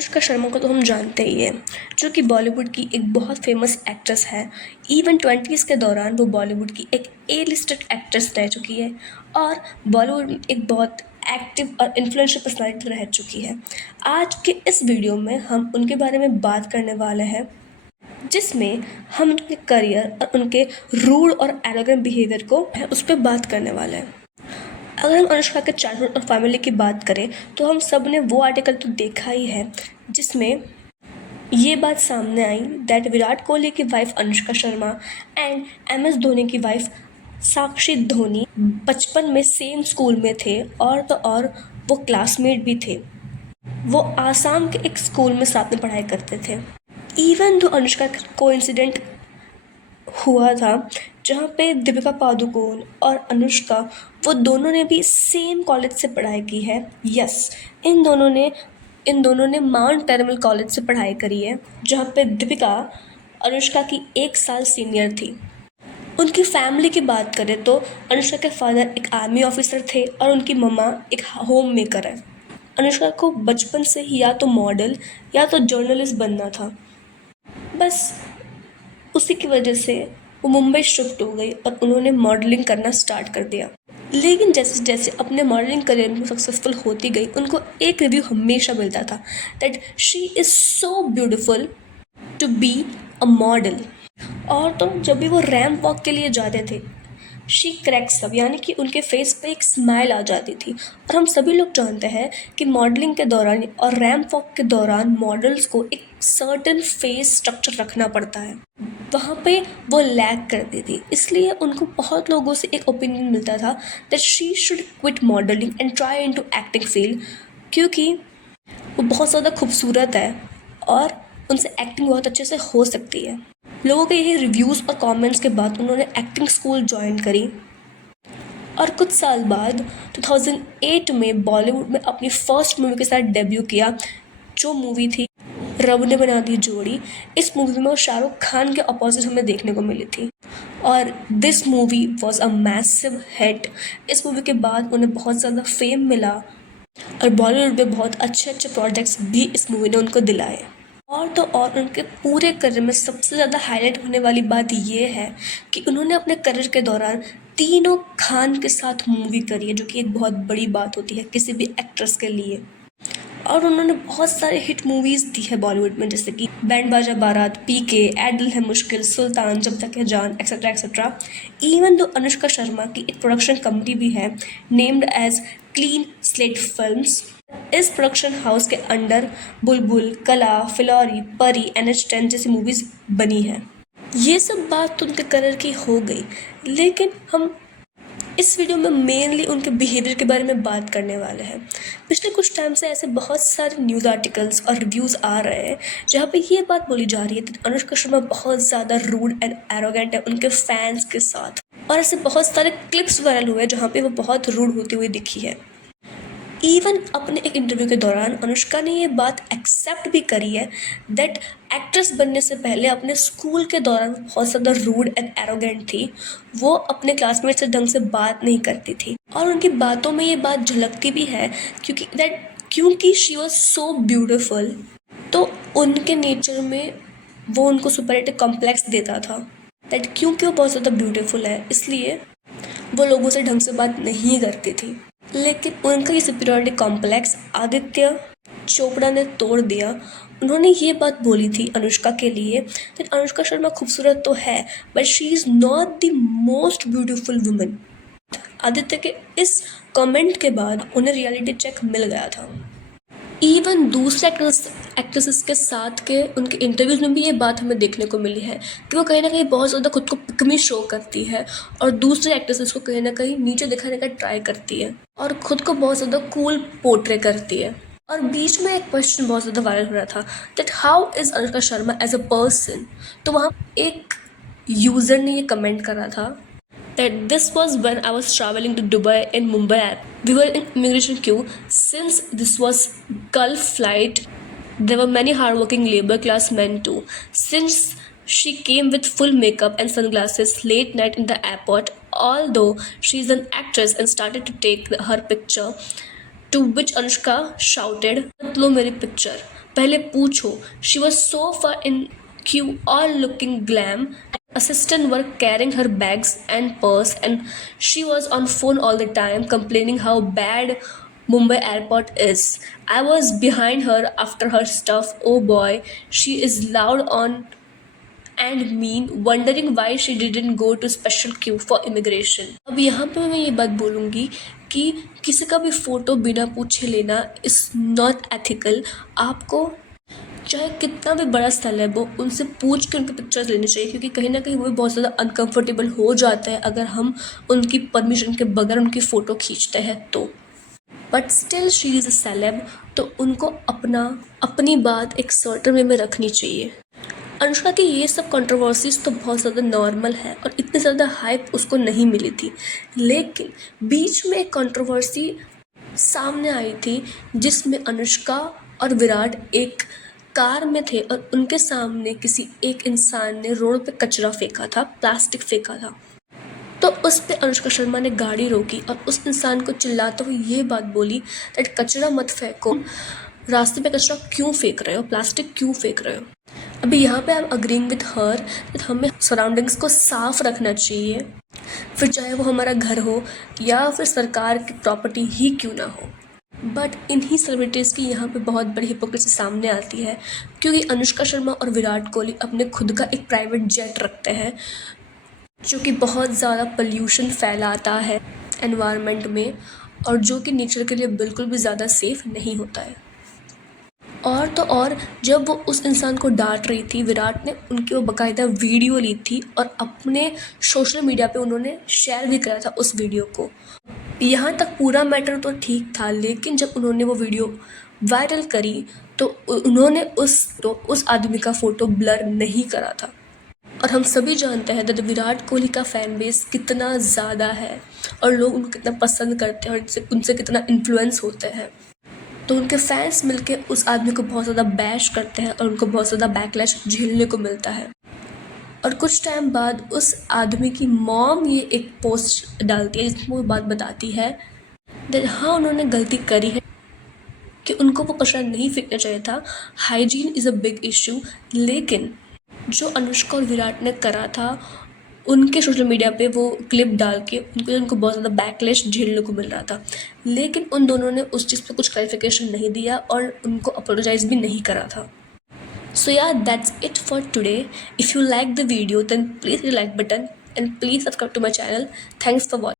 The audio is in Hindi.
अनुष्का शर्मा को तो हम जानते ही हैं, जो कि बॉलीवुड की एक बहुत फेमस एक्ट्रेस है। इवन 20s के दौरान वो बॉलीवुड की एक ए लिस्टेड एक्ट्रेस रह चुकी है और बॉलीवुड में एक बहुत एक्टिव और इन्फ्लुएंशियल पर्सनालिटी रह चुकी है। आज के इस वीडियो में हम उनके बारे में बात करने वाले हैं, जिसमें हम उनके करियर और उनके रूड और एरोगेंट बिहेवियर को उस पर बात करने वाले हैं। अगर हम अनुष्का के चाइल्डहुड और फैमिली की बात करें तो हम सब ने वो आर्टिकल तो देखा ही है जिसमें ये बात सामने आई दैट विराट कोहली की wife Anushka Sharma and MS Dhoni की वाइफ साक्षी धोनी बचपन में सेम स्कूल में थे और तो और वो क्लासमेट भी थे। वो आसाम के एक स्कूल में साथ में पढ़ाई करते थे। इवन दो अनुष्का का कोइंसिडेंट हुआ था जहाँ पे दीपिका पादुकोण और अनुष्का वो दोनों ने भी सेम कॉलेज से पढ़ाई की है। यस, इन दोनों ने माउंट कैरमल कॉलेज से पढ़ाई करी है, जहाँ पे दीपिका अनुष्का की 1 साल सीनियर थी। उनकी फैमिली की बात करें तो अनुष्का के फादर एक आर्मी ऑफिसर थे और उनकी मम्मा एक होम मेकर है। अनुष्का को बचपन से ही या तो मॉडल या तो जर्नलिस्ट बनना था। बस उसी की वजह से वो मुंबई शिफ्ट हो गई और उन्होंने मॉडलिंग करना स्टार्ट कर दिया। लेकिन जैसे जैसे अपने मॉडलिंग करियर में सक्सेसफुल होती गई, उनको एक रिव्यू हमेशा मिलता था that she is so beautiful to be a model. और तो जब भी वो रैंप वॉक के लिए जाते थे, शी क्रैक्स अप, यानी कि उनके फेस पे एक स्माइल आ जाती थी। और हम सभी लोग जानते हैं कि मॉडलिंग के दौरान और रैंप वॉक के दौरान मॉडल्स को एक सर्टेन फेस स्ट्रक्चर रखना पड़ता है, वहाँ पे वो लैग करती थी। इसलिए उनको बहुत लोगों से एक ओपिनियन मिलता था that she should quit modelling and try into acting field, क्योंकि वो बहुत ज़्यादा खूबसूरत है और उनसे एक्टिंग बहुत अच्छे से हो सकती है। लोगों के यही रिव्यूज़ और कमेंट्स के बाद उन्होंने एक्टिंग स्कूल ज्वाइन करी और कुछ साल बाद 2008 में बॉलीवुड में अपनी फर्स्ट मूवी के साथ डेब्यू किया, जो मूवी थी रब ने बना दी जोड़ी। इस मूवी में वो शाहरुख खान के अपोजिट हमें देखने को मिली थी और this movie was a massive hit. इस मूवी के बाद उन्हें बहुत ज़्यादा फेम मिला और बॉलीवुड में बहुत अच्छे अच्छे प्रोजेक्ट्स भी इस मूवी ने उनको दिलाए। और तो और उनके पूरे करियर में सबसे ज़्यादा हाईलाइट होने वाली बात ये है कि उन्होंने अपने करियर के दौरान तीनों खान के साथ मूवी करी है, जो कि एक बहुत बड़ी बात होती है किसी भी एक्ट्रेस के लिए। और उन्होंने बहुत सारे हिट मूवीज़ दी है बॉलीवुड में, जैसे कि बैंड बाजा बारात, PK, ऐ दिल है मुश्किल, सुल्तान, जब तक है जान, etcetera etcetera. Even though Anushka Sharma की एक प्रोडक्शन कंपनी भी है named as clean slate films. इस प्रोडक्शन हाउस के अंडर बुलबुल, कला, फिलौरी, परी, NH10 जैसी मूवीज़ बनी है। ये सब बात तो उनके करियर की हो गई, लेकिन हम इस वीडियो में मेनली उनके बिहेवियर के बारे में बात करने वाले हैं। पिछले कुछ टाइम से ऐसे बहुत सारे न्यूज़ आर्टिकल्स और रिव्यूज़ आ रहे हैं जहाँ पे ये बात बोली जा रही है कि अनुष्का शर्मा बहुत ज़्यादा रूड एंड एरोगेंट है उनके फैंस के साथ, और ऐसे बहुत सारे क्लिप्स वायरल हुए जहाँ पे वो बहुत रूड होती हुई दिखी है। इवन अपने एक इंटरव्यू के दौरान अनुष्का ने ये बात एक्सेप्ट भी करी है दैट एक्ट्रेस बनने से पहले अपने स्कूल के दौरान बहुत ज़्यादा रूड एंड एरोगेंट थी। वो अपने क्लासमेट से ढंग से बात नहीं करती थी और उनकी बातों में ये बात झलकती भी है क्योंकि शी वॉज सो ब्यूटिफुल, तो उनके नेचर में वो उनको सुपरियर कॉम्प्लेक्स देता था दैट क्योंकि वो बहुत ज़्यादा ब्यूटीफुल है इसलिए वो लोगों से ढंग से बात नहीं करती थी। लेकिन उनका ये सुपीरियरिटी कॉम्प्लेक्स आदित्य चोपड़ा ने तोड़ दिया। उन्होंने ये बात बोली थी अनुष्का के लिए कि अनुष्का शर्मा खूबसूरत तो है but she is not the most beautiful woman. Aditya के इस कमेंट के बाद उन्हें रियलिटी चेक मिल गया था। इवन दूसरे एक्ट्रेसेस के साथ के उनके इंटरव्यूज़ में भी ये बात हमें देखने को मिली है कि वो कहीं ना कहीं बहुत ज़्यादा खुद को पिकमी शो करती है और दूसरे एक्ट्रेसेस को कहीं ना कहीं नीचे दिखाने का ट्राई करती है और ख़ुद को बहुत ज़्यादा कूल पोर्ट्रे करती है। और बीच में एक क्वेश्चन बहुत ज़्यादा वायरल हो रहा था that how is Anushka Sharma as a person, तो वहाँ एक यूज़र ने ये कमेंट करा था that this was when I was traveling to Dubai in Mumbai. We were in immigration queue. Since this was Gulf flight, there were many hardworking labor class men too. Since she came with full makeup and sunglasses late night in the airport, although she's an actress, and started to take her picture, to which Anushka shouted, "मत लो मेरी picture." पहले पूछो। She was so far in queue, all looking glam. Assistant were carrying her bags and purse, and she was on phone all the time, complaining how bad Mumbai airport is. I was behind her after her stuff. Oh boy, she is loud on and mean, wondering why she didn't go to special queue for immigration. अब यहाँ पे मैं ये बात बोलूँगी कि किसी का भी फ़ोटो बिना पूछे लेना इज़ नॉट एथिकल। आपको चाहे कितना भी बड़ा स्थल है वो उनसे पूछ के उनकी पिक्चर्स लेनी चाहिए, क्योंकि कहीं ना कहीं वो भी बहुत ज़्यादा अनकंफर्टेबल हो जाता है अगर हम उनकी परमिशन के बगैर उनकी फ़ोटो खींचते हैं तो। But still she is a celeb, तो उनको अपनी बात एक सर्टेन वे में रखनी चाहिए। अनुष्का की ये सब कंट्रोवर्सीज तो बहुत ज़्यादा नॉर्मल है और इतनी ज़्यादा हाइप उसको नहीं मिली थी, लेकिन बीच में एक कंट्रोवर्सी सामने आई थी जिसमें अनुष्का और विराट एक कार में थे और उनके सामने किसी एक इंसान ने रोड पे कचरा फेंका था, प्लास्टिक फेंका था। तो उस पे अनुष्का शर्मा ने गाड़ी रोकी और उस इंसान को चिल्लाते हुए ये बात बोली दैट कचरा मत फेंको, रास्ते पे कचरा क्यों फेंक रहे हो, प्लास्टिक क्यों फेंक रहे हो। अभी यहाँ पे I am agreeing with her that हमें सराउंडिंग्स को साफ रखना चाहिए, फिर चाहे वो हमारा घर हो या फिर सरकार की प्रॉपर्टी ही क्यों ना हो। बट इन्हीं सेलिब्रिटीज़ की यहाँ पे बहुत बड़ी हिपोक्रेसी सामने आती है, क्योंकि अनुष्का शर्मा और विराट कोहली अपने खुद का एक प्राइवेट जेट रखते हैं जो कि बहुत ज़्यादा पोल्यूशन फैलाता है एनवायरनमेंट में और जो कि नेचर के लिए बिल्कुल भी ज़्यादा सेफ़ नहीं होता है। और तो और जब वो उस इंसान को डांट रही थी, विराट ने उनकी वो बाकायदा वीडियो ली थी और अपने सोशल मीडिया पे उन्होंने शेयर भी करा था उस वीडियो को। यहाँ तक पूरा मैटर तो ठीक था, लेकिन जब उन्होंने वो वीडियो वायरल करी तो उन्होंने उस आदमी का फ़ोटो ब्लर नहीं करा था। और हम सभी जानते हैं कि विराट कोहली का फ़ैन बेस कितना ज़्यादा है और लोग उनको कितना पसंद करते हैं और उनसे कितना इन्फ्लुएंस होते हैं। तो उनके फैंस मिलके उस आदमी को बहुत ज़्यादा बैश करते हैं और उनको बहुत ज़्यादा बैकलैश झेलने को मिलता है। और कुछ टाइम बाद उस आदमी की मॉम ये एक पोस्ट डालती है जिसमें वो बात बताती है कि हाँ उन्होंने गलती करी है कि उनको वो कचरा नहीं फेंकना चाहिए था, hygiene is a big issue. लेकिन जो अनुष्का और विराट ने करा था उनके सोशल मीडिया पे वो क्लिप डाल के उनको बहुत ज़्यादा बैकलैश झेलने को मिल रहा था, लेकिन उन दोनों ने उस चीज़ पे कुछ क्लैरिफिकेशन नहीं दिया और उनको अपोलोजाइज़ भी नहीं करा था। So yeah, that's it for today. If you like the video then please hit the like button and please subscribe to my channel. Thanks for watching.